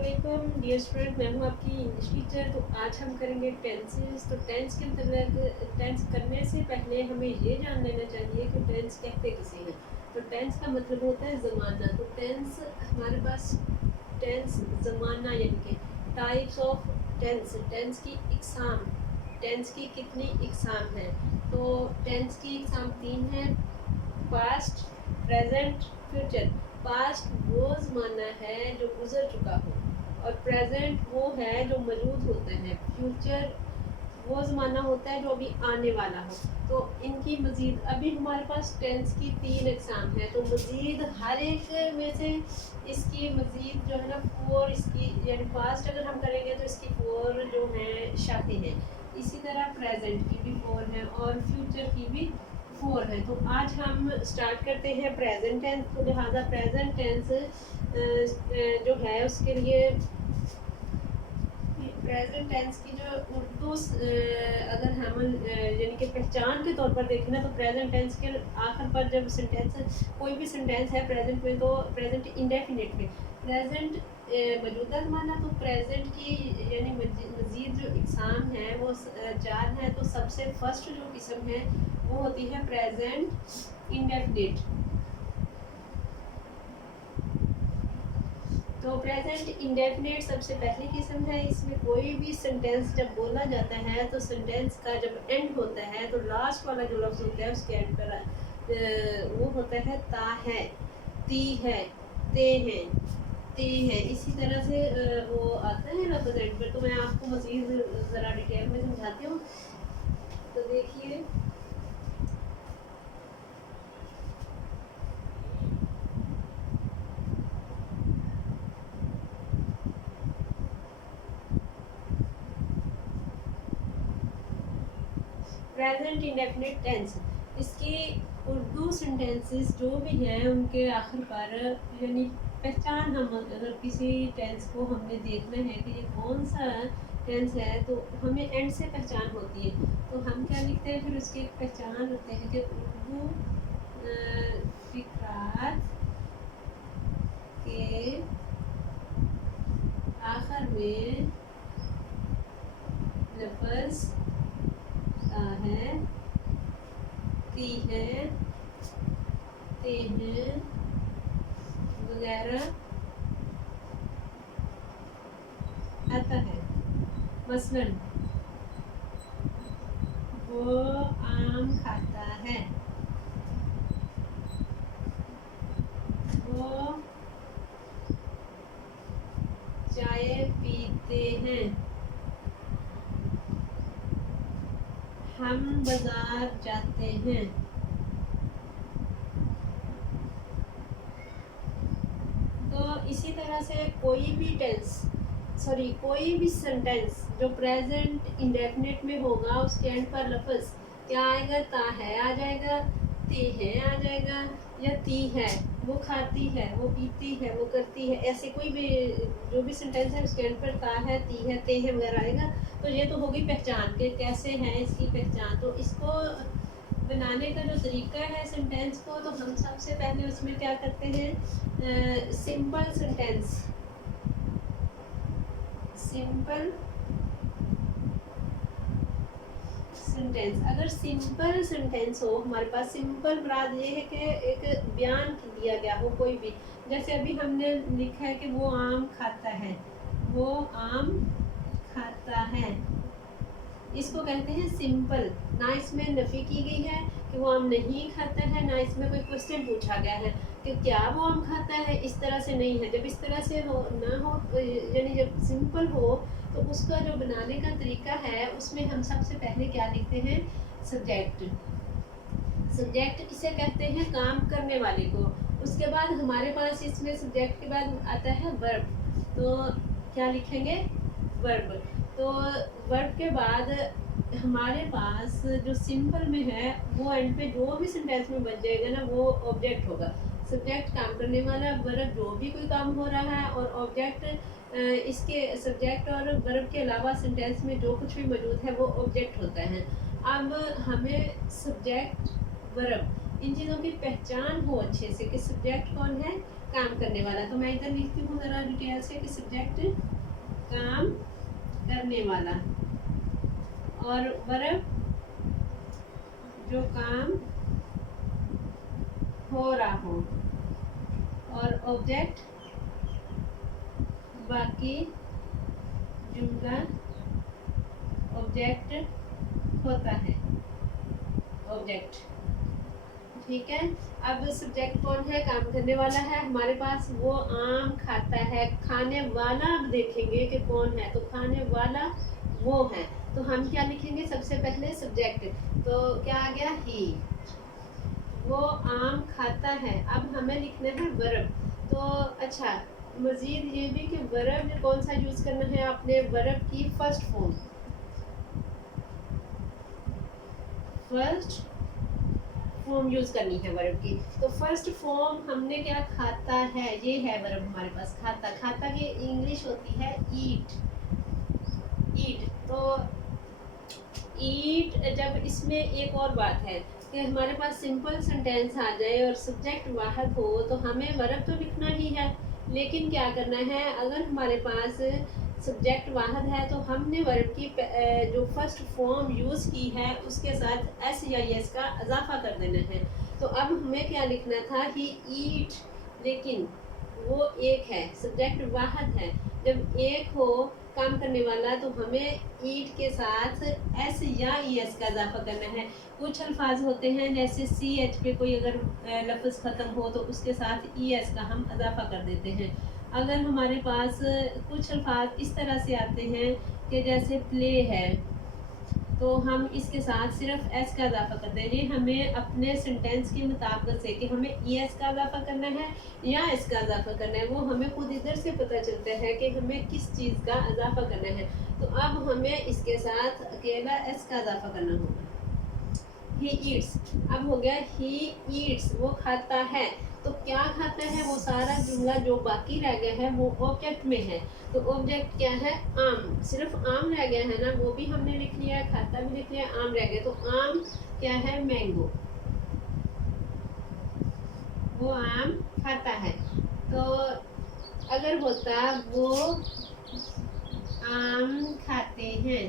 अस्सलामुअलैकुम dear student, मैं हूँ आपकी इंग्लिश टीचर। तो आज हम करेंगे टेंसेस। तो टेंस के अंतर्गत टेंस करने से पहले हमें ये जान लेना चाहिए कि टेंस कहते किसे हैं। तो टेंस का मतलब होता है ज़माना। तो टेंस हमारे पास टेंस ज़माना यानी कि टाइप्स ऑफ टेंस, टेंस की इकसाम, टेंस की कितनी इकसाम है। तो टेंस की इकसाम 3 है: पास्ट, प्रेजेंट, फ्यूचर। पास्ट वो ज़माना है जो गुज़र चुका हो, और प्रेजेंट वो है जो मौजूद होता है। फ्यूचर वो ज़माना होता है जो अभी आने वाला हो। तो इनकी मज़ीद अभी हमारे पास टेंस की 3 एग्ज़ाम है। तो मज़ीद हर एक में से इसकी मज़ीद जो है ना 4 इसकी, यानी पास्ट अगर हम करेंगे तो इसकी 4 जो हैं शाखें हैं। इसी तरह प्रेजेंट की भी 4 हैं और फ्यूचर की भी 4 है। तो आज हम स्टार्ट करते हैं प्रेजेंट टेंस। तो लिहाजा प्रेजेंट टेंस जो है उसके लिए प्रेजेंट टेंस की जो उर्दू अगर हम यानी कि पहचान के तौर पर देखें ना, तो प्रेजेंट टेंस के आखिर पर जब सेंटेंस, कोई भी सेंटेंस है प्रेजेंट में, तो प्रेजेंट इंडेफिनिट में, प्रेजेंट मौजूदा ज़माना, तो प्रेजेंट की यानी मज़ीद जो इकसाम है वो 4 है। तो सबसे फर्स्ट जो किस्म है वो होती है प्रेजेंट इंडेफिनिट। तो प्रेजेंट इंडेफिनिट सबसे पहली किस्म है। इसमें कोई भी सेंटेंस जब बोला जाता है तो सेंटेंस का जब एंड होता है तो लास्ट वाला जो लफ्ज़ होता है उसके एंड पर वो होता है ता है, ती है, ते हैं, ते हैं। इसी तरह से वो आता है लफ्ज़ एंड पर। तो मैं आपको मज़ीद ज़रा डिटेल में समझाती हूँ। तो देखिए, प्रेजेंट इंडेफिनिट टेंस, इसकी उर्दू सेंटेंसेस जो भी हैं उनके आखिर पर यानी पहचान, हम अगर किसी टेंस को हमने देखना है कि ये कौन सा टेंस है तो हमें एंड से पहचान होती है। तो हम क्या लिखते हैं, फिर उसकी एक पहचान होते हैं कि उर्दू फिक्रात के आखिर में लफ्ज़ है, ती है, ते हैं वगैरह आता है। मसलन वो आम खाता है, वो चाय पीते हैं, हम बाजार जाते हैं। तो इसी तरह से कोई भी कोई भी सेंटेंस जो प्रेजेंट इंडेफिनिट में होगा उसके एंड पर लफ्ज़ क्या आएगा, ता है आ जाएगा, ते है आ जाएगा, या ती है वो खाती है, वो पीती है, वो करती है। ऐसे कोई भी जो भी सेंटेंस है उसके एंड पर ता है, ती है, ते है वगैरह आएगा। तो ये तो होगी पहचान के कैसे है इसकी पहचान। तो इसको बनाने का जो तरीका है सेंटेंस को, तो हम सबसे पहले उसमें क्या करते हैं, सिंपल सेंटेंस, सिंपल सेंटेंस। अगर सिंपल सेंटेंस हो हमारे पास, सिंपल मुराद ये है कि एक बयान दिया गया हो कोई भी, जैसे अभी हमने लिखा है कि वो आम खाता है, वो आम खाता है, इसको कहते हैं सिंपल। ना इसमें नफ़ी की गई है कि वो आम नहीं खाता है, ना इसमें कोई क्वेश्चन पूछा गया है कि क्या वो आम खाता है, इस तरह से नहीं है। जब इस तरह से हो ना हो, यानी जब सिंपल हो, तो उसका जो बनाने का तरीका है उसमें हम सबसे पहले क्या लिखते हैं, सब्जेक्ट। सब्जेक्ट किसे कहते हैं, काम करने वाले को। उसके बाद हमारे पास इसमें सब्जेक्ट के बाद आता है वर्ब। तो क्या लिखेंगे, वर्ब। तो वर्ब के बाद हमारे पास जो सिंपल में है वो एंड पे जो भी सेंटेंस में बन जाएगा ना वो ऑब्जेक्ट होगा। सब्जेक्ट काम करने वाला, वर्ब जो भी कोई काम हो रहा है, और ऑब्जेक्ट इसके सब्जेक्ट और वर्ब के अलावा सेंटेंस में जो कुछ भी मौजूद है वो ऑब्जेक्ट होता है। अब हमें सब्जेक्ट, वर्ब, इन चीज़ों की पहचान हो अच्छे से कि सब्जेक्ट कौन है, काम करने वाला। तो मैं इधर लिखती हूँ ज़रा डिटेल से कि सब्जेक्ट काम करने वाला, और वर्ब जो काम हो रहा हो, और ऑब्जेक्ट बाकी जुमला ऑब्जेक्ट होता है, ऑब्जेक्ट। ठीक है, अब सब्जेक्ट कौन है? काम करने वाला है हमारे पास। वो आम खाता है। खाने वाला अब देखेंगे कि कौन है, तो खाने वाला वो है। तो हम क्या लिखेंगे? सबसे पहले सब्जेक्ट, तो क्या आ गया? ही। वो आम खाता है। अब हमें लिखना है वर्ब। तो अच्छा, मजीद ये भी कि वर्ब कौन सा यूज करना है आपने? वर्ब की first form, first form use करनी है वर्ब की। तो फर्स्ट फॉर्म हमने क्या? खाता है, ये है वर्ब हमारे पास, खाता। खाता की इंग्लिश होती है ईट, ईट। तो ईट, जब इसमें एक और बात है कि हमारे पास सिंपल सेंटेंस आ जाए और सब्जेक्ट वाहिद हो, तो हमें वर्ब तो लिखना ही है, लेकिन क्या करना है? अगर हमारे पास सब्जेक्ट वाहिद है तो हमने वर्ब की जो फर्स्ट फॉर्म यूज़ की है उसके साथ एस या एस का इजाफा कर देना है। तो अब हमें क्या लिखना था? ही ईट, लेकिन वो एक है, सब्जेक्ट वाहिद है। जब एक हो काम करने वाला, तो हमें ईट के साथ एस या ई एस का इजाफा करना है। कुछ अल्फाज होते हैं जैसे सी एच पे कोई अगर लफ्ज़ ख़त्म हो तो उसके साथ ई एस का हम इजाफा कर देते हैं। अगर हमारे पास कुछ अल्फाज इस तरह से आते हैं कि जैसे प्ले है, तो हम इसके साथ सिर्फ एस का इजाफा कर दें। ये हमें अपने सेंटेंस के मुताबिक से कि हमें ई एस का इजाफा करना है या एस का इजाफा करना है, वो हमें खुद इधर से पता चलता है कि हमें किस चीज़ का इजाफा करना है। तो अब हमें इसके साथ अकेला एस का इजाफा करना होगा। ही ईट्स, अब हो गया ही ईट्स, वो खाता है। तो क्या खाता है? वो सारा जुमला जो बाकी रह गया है वो ऑब्जेक्ट में है। तो ऑब्जेक्ट क्या है? आम। सिर्फ आम रह गया है ना, वो भी हमने लिख लिया है, खाता भी लिख लिया, आम रह गया। तो आम क्या है? मैंगो। वो आम खाता है। तो अगर होता वो आम खाते हैं,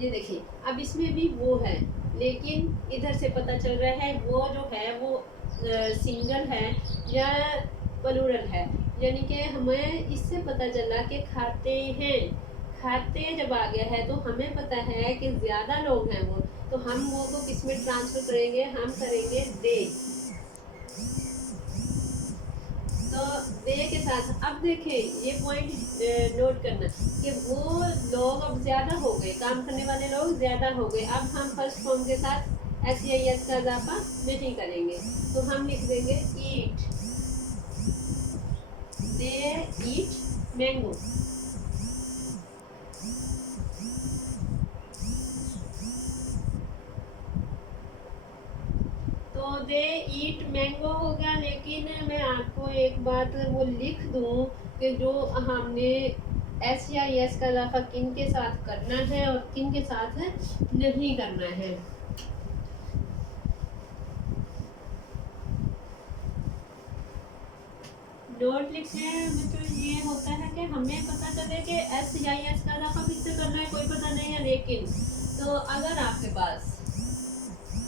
ये देखिए, अब इसमें भी वो है, लेकिन इधर से पता चल रहा है वो जो है वो सिंगल है या प्लूरल है, यानी कि हमें इससे पता चला कि खाते हैं। खाते जब आ गया है तो हमें पता है कि ज़्यादा लोग हैं वो, तो हम वो को किस में ट्रांसफ़र करेंगे? हम करेंगे दे। तो दे के साथ अब देखें, ये पॉइंट नोट करना कि वो लोग अब ज़्यादा हो गए, काम करने वाले लोग ज़्यादा हो गए। अब हम फर्स्ट फॉर्म के साथ एस या एस का इजाफा नहीं करेंगे, तो हम लिख देंगे ईट, दे ईट मैंगो। तो दे ईट मैंगो होगा, लेकिन मैं आपको एक बात वो लिख दूं कि जो हमने एस या एस का इजाफा किन के साथ करना है और किन के साथ नहीं करना है। नोट लिखने में तो ये होता है कि हमें पता चले कि एस या एस का इजाफा किससे करना है, कोई पता नहीं है। लेकिन तो अगर आपके पास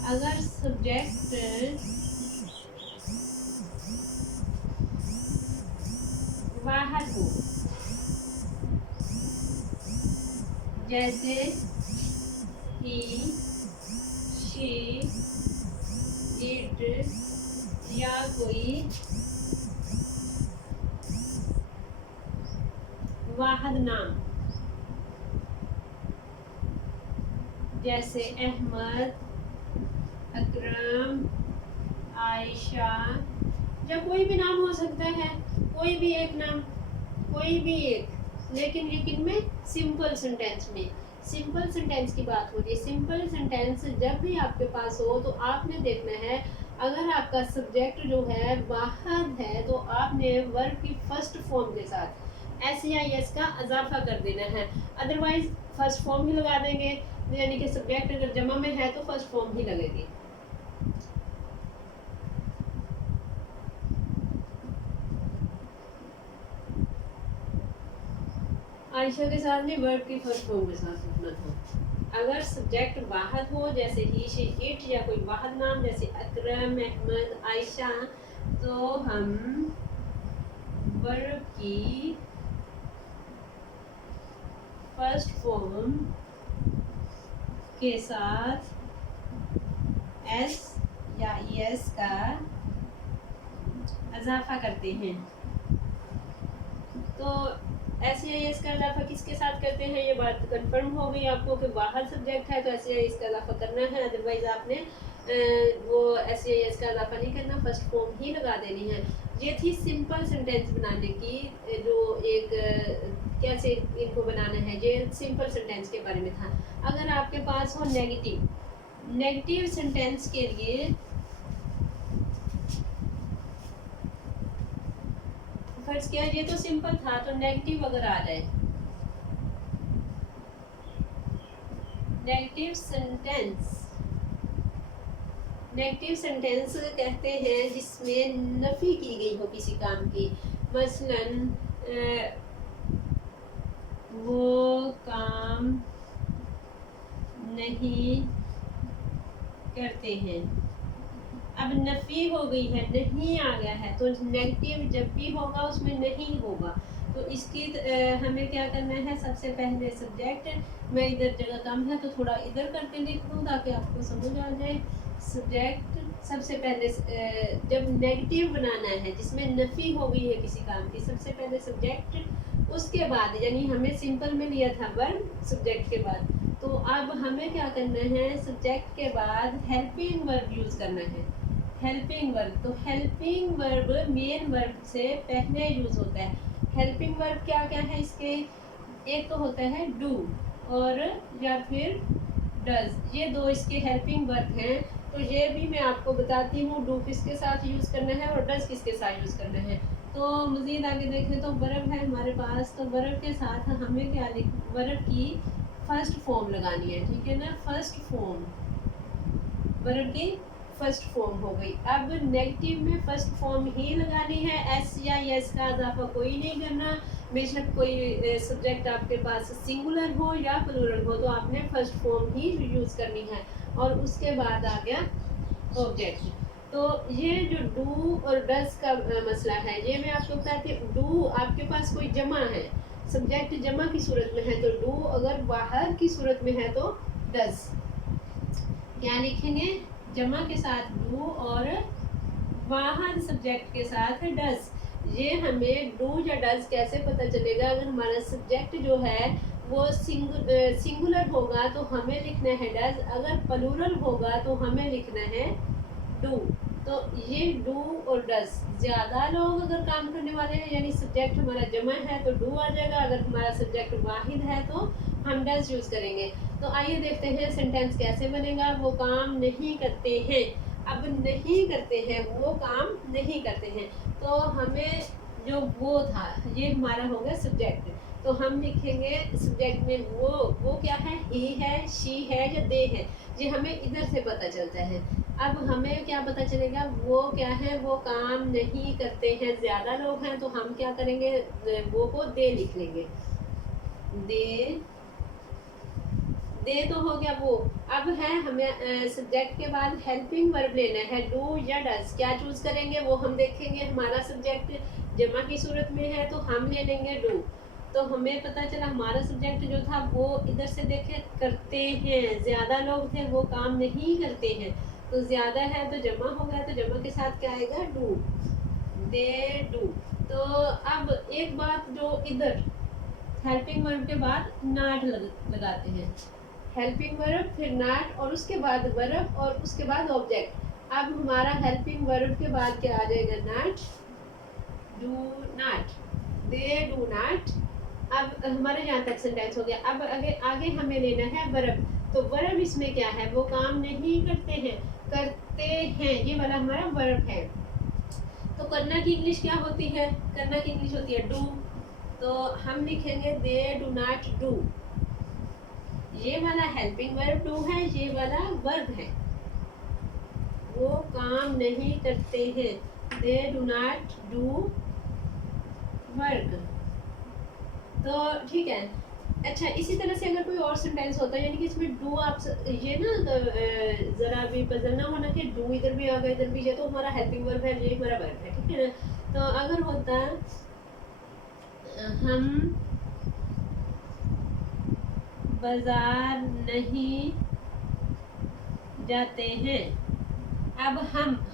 अगर सब्जेक्ट बाहर हो, जैसे ही, शी, इट, या कोई वाहिद नाम जैसे अहमद, अकरम, आयशा, या कोई भी नाम हो सकता है, कोई भी एक नाम, कोई भी एक, लेकिन में सिंपल सेंटेंस में। सिंपल सेंटेंस की बात हो रही है। सिंपल सेंटेंस जब भी आपके पास हो तो आपने देखना है, अगर आपका सब्जेक्ट जो है वाहिद है तो आपने वर्ब की फर्स्ट फॉर्म के साथ एस या एस का इजाफा कर देना है, अदरवाइज फर्स्ट फॉर्म ही लगा देंगे, यानी कि सब्जेक्ट अगर जमा में है तो फर्स्ट फॉर्म ही लगेगी। आयशा के साथ नहीं, वर्ब की फर्स्ट फॉर्म के साथ लिखना था। अगर सब्जेक्ट वाहद हो जैसे ही, शी, इट, या कोई वाहद नाम जैसे अकरम, अहमद, आयशा, तो हम वर्ब की फर्स्ट फॉर्म के साथ एस या एस का इजाफा करते हैं। तो एस या एस का इजाफा किसके साथ करते हैं, ये बात कंफर्म हो गई आपको कि बाहर सब्जेक्ट है तो एस या एस का इजाफा करना है, अदरवाइज आपने वो एस या एस का इजाफा नहीं करना, फर्स्ट फॉर्म ही लगा देनी है। ये थी सिंपल सेंटेंस बनाने की, जो एक कैसे इनको बनाना है, ये सिंपल सेंटेंस के बारे में था। अगर आपके पास हो नेगेटिव सेंटेंस के लिए फर्ज किया, ये तो सिंपल था, तो नेगेटिव अगर आ जाए, नेगेटिव सेंटेंस कहते हैं जिसमें नफी की गई हो किसी काम की। मसलन वो काम नहीं करते हैं, अब नफी हो गई है, नहीं आ गया है, तो नेगेटिव जब भी होगा उसमें नहीं होगा। तो इसकी हमें क्या करना है, सबसे पहले सब्जेक्ट, मैं इधर जगह कम है तो थोड़ा इधर करके लिख दूँ ताकि आपको समझ आ जाए। सब्जेक्ट सबसे पहले जब नेगेटिव बनाना है जिसमें नफी हो गई है किसी काम की, सबसे पहले सब्जेक्ट, उसके बाद, यानी हमें सिंपल में लिया था वर्ब सब्जेक्ट के बाद, तो अब हमें क्या करना है, सब्जेक्ट के बाद हेल्पिंग वर्ब यूज़ करना है। हेल्पिंग वर्ब, तो हेल्पिंग वर्ब मेन वर्ब से पहले यूज़ होता है। हेल्पिंग वर्ब क्या क्या है इसके, एक तो होता है डू और या फिर डज, ये दो इसके हेल्पिंग वर्ब हैं। तो ये भी मैं आपको बताती हूँ, डू किसके साथ यूज़ करना है और डज किसके साथ यूज़ करना है। तो मज़ीद आगे देखें तो वर्ब है हमारे पास, तो वर्ब के साथ हमें क्या वर्ब की फर्स्ट फॉर्म लगानी है, ठीक है ना, फर्स्ट फॉर्म, वर्ब की फर्स्ट फॉर्म हो गई। अब नेगेटिव में फर्स्ट फॉर्म ही लगानी है, एस या एस का इजाफा कोई नहीं करना। बेशक कोई सब्जेक्ट आपके पास सिंगुलर हो या प्लूरल हो, तो आपने फर्स्ट फॉर्म ही यूज़ करनी है, और उसके बाद आ गया ऑब्जेक्ट। तो ये जो डू और डज का मसला है, ये मैं आपको बताती हूँ। डू आपके पास कोई जमा है, सब्जेक्ट जमा की सूरत में है तो डू, अगर बाहर की सूरत में है तो डज। क्या लिखेंगे, जमा के साथ डू और वाहद सब्जेक्ट के साथ डज। ये हमें डू या डज कैसे पता चलेगा, अगर हमारा सब्जेक्ट जो है वो सिंगुलर होगा तो हमें लिखना है डज, अगर प्लूरल होगा तो हमें लिखना है डू। तो ये डू और डज, ज़्यादा लोग अगर काम करने वाले हैं, यानी सब्जेक्ट हमारा जमा है तो डू आ जाएगा, अगर हमारा सब्जेक्ट वाहिद है तो हम डज यूज़ करेंगे। तो आइए देखते हैं सेंटेंस कैसे बनेगा। वो काम नहीं करते हैं, अब नहीं करते हैं, वो काम नहीं करते हैं, तो हमें जो वो था, ये हमारा हो गया सब्जेक्ट, तो हम लिखेंगे सब्जेक्ट में वो क्या है, ही है, शी है या दे है, ये हमें इधर से पता चलता है। अब हमें क्या पता चलेगा, वो क्या है, वो काम नहीं करते हैं, ज़्यादा लोग हैं तो हम क्या करेंगे, वो को दे लिख लेंगे, दे तो हो गया वो। अब है हमें सब्जेक्ट के बाद हेल्पिंग वर्ब लेना है, डू या डज, क्या चूज करेंगे वो हम देखेंगे। हमारा सब्जेक्ट जमा की सूरत में है तो हम ले लेंगे डू, तो हमें पता चला हमारा सब्जेक्ट जो था वो इधर से देखे करते हैं, ज़्यादा लोग थे वो काम नहीं करते हैं, तो ज़्यादा है तो जमा हो गया, तो जमा के साथ क्या आएगा, डू, दे डू। तो अब एक बात, जो इधर हेल्पिंग वर्ब के बाद नाट लगाते हैं, हेल्पिंग वर्ब फिर नाट और उसके बाद वर्ब और उसके बाद ऑब्जेक्ट। अब हमारा हेल्पिंग वर्ब के बाद क्या आ जाएगा, नाट, do not, they do not. अब हमारे यहाँ तक सेंटेंस हो गया। अब आगे हमें लेना है वर्ब, तो वर्ब इसमें क्या है, वो काम नहीं करते हैं, करते हैं, ये वाला हमारा वर्ब है। तो करना की इंग्लिश क्या होती है, करना की इंग्लिश होती है डू, तो हम लिखेंगे दे डू नॉट डू, ये वाला हेल्पिंग वर्ब डू है, ये वाला वर्ब है, वो काम नहीं करते हैं, they do not do work. तो ठीक है। अच्छा, इसी तरह से अगर कोई और सेंटेंस होता है, यानी कि इसमें डू आप ये ना ज़रा भी पजल ना होना कि डू इधर भी आ गया इधर भी, ये तो हमारा हेल्पिंग वर्ब है, ये हमारा वर्ब है, ठीक है ना। तो अगर होता हम बाजार नहीं जाते हैं। अब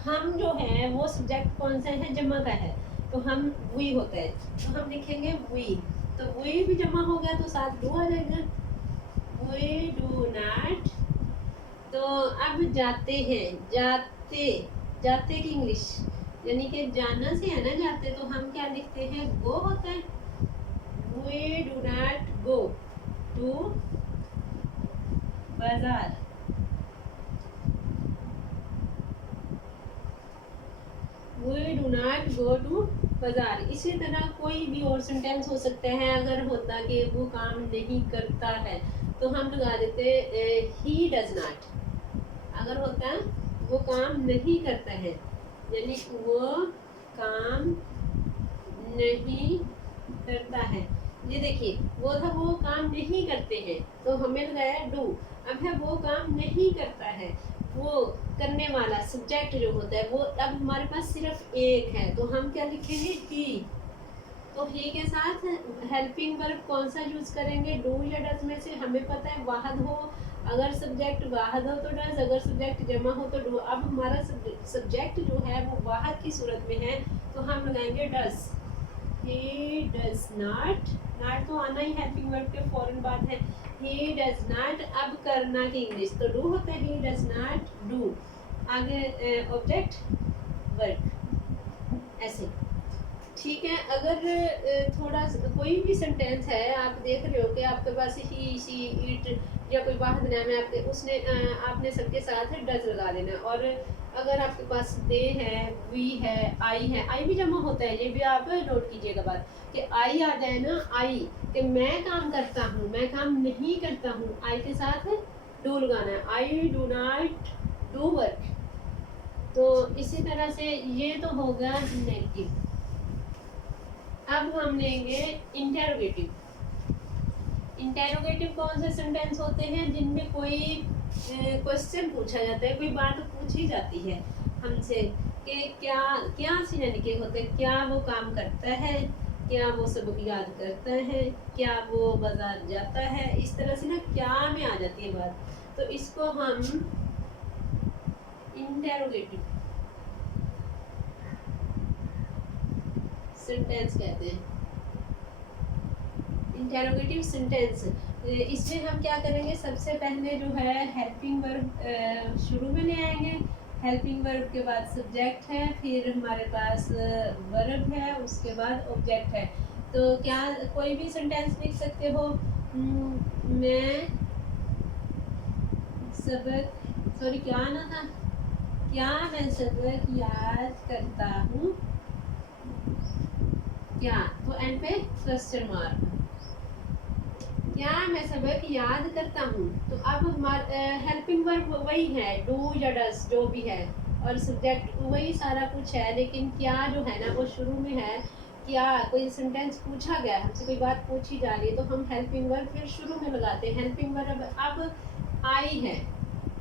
हम जो है वो सब्जेक्ट कौन सा है, जमा का है, तो हम वी होता है, तो हम लिखेंगे वी, तो वी भी जमा हो गया तो साथ डू आ जाएगा, वी डू नॉट। तो अब जाते हैं, जाते, जाते की इंग्लिश यानी कि जाना से है ना जाते, तो हम क्या लिखते हैं, गो होता है, we do not go to बाजार। We do not go to बाजार। इसी तरह कोई भी और सेंटेंस हो सकता है। अगर होता कि वो काम नहीं करता है तो हम लगा देते ही डज नॉट। अगर होता वो काम नहीं करता है, यानी वो काम नहीं करता है। ये देखिए, वो था वो काम नहीं करते हैं, तो हमें लगाया डू। अब है वो काम नहीं करता है, वो करने वाला सब्जेक्ट जो होता है वो अब हमारे पास सिर्फ एक है, तो हम क्या लिखेंगे, ही। तो ही के साथ हेल्पिंग वर्ब कौन सा यूज करेंगे, डू या डज में से। हमें पता है वाहद हो, अगर सब्जेक्ट वाहद हो तो डज, अगर सब्जेक्ट जमा हो तो डू। अब हमारा सब्जेक्ट जो है वो वाहद की सूरत में है, तो हम लगाएंगे does. He does not, not तो आना ही हेल्पिंग वर्ब के फौरन बाद है। ही डज नॉट, अब करना की इंग्लिश तो डू होता है, ही डज नॉट डू। आगे ऑब्जेक्ट वर्ब, ऐसे, ठीक है। अगर थोड़ा कोई भी सेंटेंस है, आप देख रहे हो कि आपके पास ही, शी, इट या कोई वाहद नाम है आपके, उसने आपने सबके साथ डज लगा देना। और अगर आपके पास दे है, वी है, आई भी जमा होता है, ये भी आप नोट कीजिएगा बात कि आई आ जाए ना, आई कि मैं काम करता हूँ, मैं काम नहीं करता हूँ, आई के साथ डू लगाना है, I do not do work. तो इसी तरह से ये तो होगा नेगेटिव। अब हम लेंगे इंटेरोगेटिव। इंटेरोगेटिव कौन से सेंटेंस होते हैं जिनमें कोई क्वेश्चन पूछा जाता है, कोई बात पूछी जाती है हमसे कि क्या क्या यानी कि होते हैं, क्या वो काम करता है, क्या वो सबक याद करता है, क्या वो बाजार जाता है, इस तरह से ना क्या में आ जाती है बात, तो इसको हम इंटेरोगेटिव सेंटेंस कहते हैं। इंटेरोगेटिव सेंटेंस, इसमें हम क्या करेंगे, सबसे पहले जो है हेल्पिंग वर्ब शुरू में ले आएंगे। हेल्पिंग वर्ब के बाद सब्जेक्ट है, फिर हमारे पास वर्ब है, उसके बाद ऑब्जेक्ट है। तो क्या कोई भी सेंटेंस लिख सकते हो, मैं सबक, सॉरी क्या आना था, क्या मैं सबक याद करता हूँ, क्या, तो एंड पे क्वेश्चन मार्क, क्या मैं सबक याद करता हूँ। तो अब हमारा हेल्पिंग वर्ब वही है, डू या डस जो भी है, और सब्जेक्ट वही सारा कुछ है, लेकिन क्या जो है ना वो शुरू में है। क्या कोई सेंटेंस पूछा गया, हमसे कोई बात पूछी जा रही है, तो हम हेल्पिंग वर्ब फिर शुरू में लगाते हैं। हेल्पिंग वर्ब अब आई है,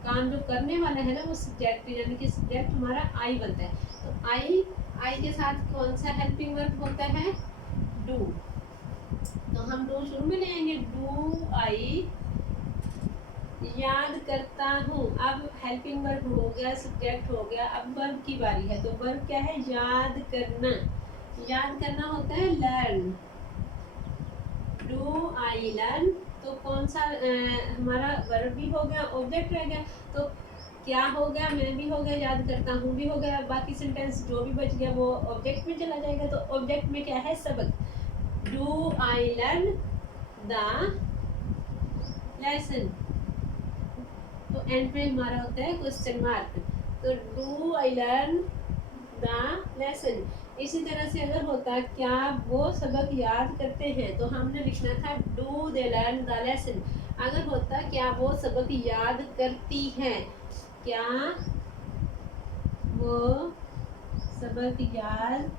काम जो करने वाला है ना वो सब्जेक्ट, यानी कि सब्जेक्ट हमारा आई बनता है। तो आई के साथ कौन सा हेल्पिंग वर्ब होता है, डू। तो हम डू शुरू में ले आएंगे, डू आई याद करता हूँ। अब हेल्पिंग वर्ब हो गया, सब्जेक्ट हो गया, अब वर्ब की बारी है। तो वर्ब क्या है, याद करना। याद करना होता है लर्न, डू आई लर्न। तो कौन सा हमारा वर्ब भी हो गया, ऑब्जेक्ट रह गया, तो क्या हो गया, मैं भी हो गया, याद करता हूँ भी हो गया, बाकी सेंटेंस जो भी बच गया वो ऑब्जेक्ट में चला जाएगा। तो ऑब्जेक्ट में क्या है, सबक, do I learn the lesson. तो एंड में हमारा होता है क्वेश्चन मार्क, तो do I learn the lesson. इसी तरह से अगर होता क्या वो सबक याद करते हैं, तो हमने लिखना था do they learn the lesson. अगर होता क्या वो सबक याद करती हैं, क्या वो सबक याद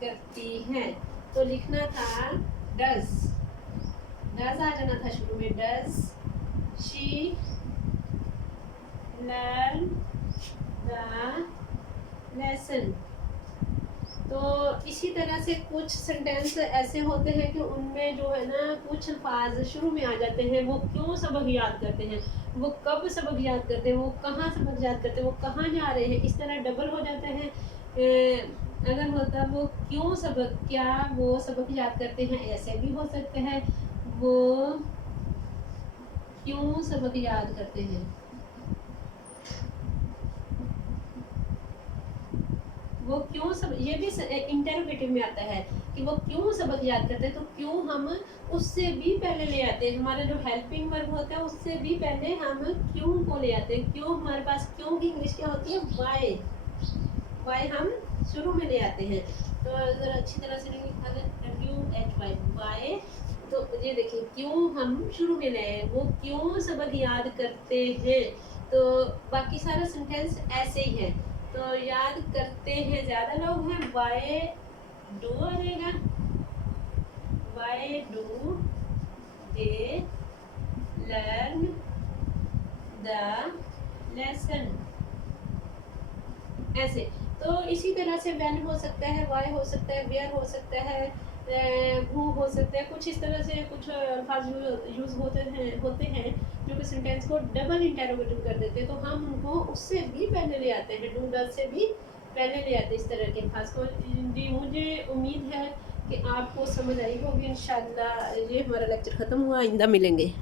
करती हैं, तो लिखना था डज, डज आ जाना था शुरू में। Does she learn the lesson. तो इसी तरह से कुछ सेंटेंस ऐसे होते हैं कि उनमें जो है ना कुछ अल्फाज शुरू में आ जाते हैं। वो क्यों सबक याद करते हैं, वो कब सबक याद करते हैं, वो कहाँ सबक याद करते हैं, वो कहाँ जा रहे हैं, इस तरह डबल हो जाते हैं। अगर होता वो क्यों सबक, क्या वो सबक याद करते हैं, ऐसे भी हो सकते हैं। वो क्यों सबक याद करते हैं, वो क्यों सब, ये भी इंटरोगेटिव में आता है कि वो क्यों सबक याद करते हैं। तो क्यों हम उससे भी पहले ले आते हैं, हमारा जो हेल्पिंग वर्ब होता है उससे भी पहले हम क्यों को ले आते हैं। क्यों हमारे पास क्यों की इंग्लिश क्या होती है, वाई। वाई हम शुरू में ले आते हैं। तो अगर अच्छी तरह से WHY वाई, तो ये देखिए क्यों हम शुरू में ले आए, वो क्यों सबक याद करते हैं। तो बाकी सारा सेंटेंस ऐसे ही है। तो याद करते हैं ज़्यादा लोग हैं, वाई डू आ जाएगा। Why do they learn the lesson, ऐसे। तो इसी तरह से व्हेन हो सकता है, वाई हो सकता है, वेयर हो सकता है, हु हो सकता है। कुछ इस तरह से कुछ अल्फाज यूज़ होते हैं जो कि सेंटेंस को डबल इंटेरोगेटिव कर देते हैं। तो हम उनको उससे भी पहले ले आते हैं, डू डज से भी पहले ले आते हैं इस तरह के अल्फाज को। जी मुझे उम्मीद है कि आपको समझ आई होगी। इंशाल्लाह ये हमारा लेक्चर ख़त्म हुआ, आइंदा मिलेंगे।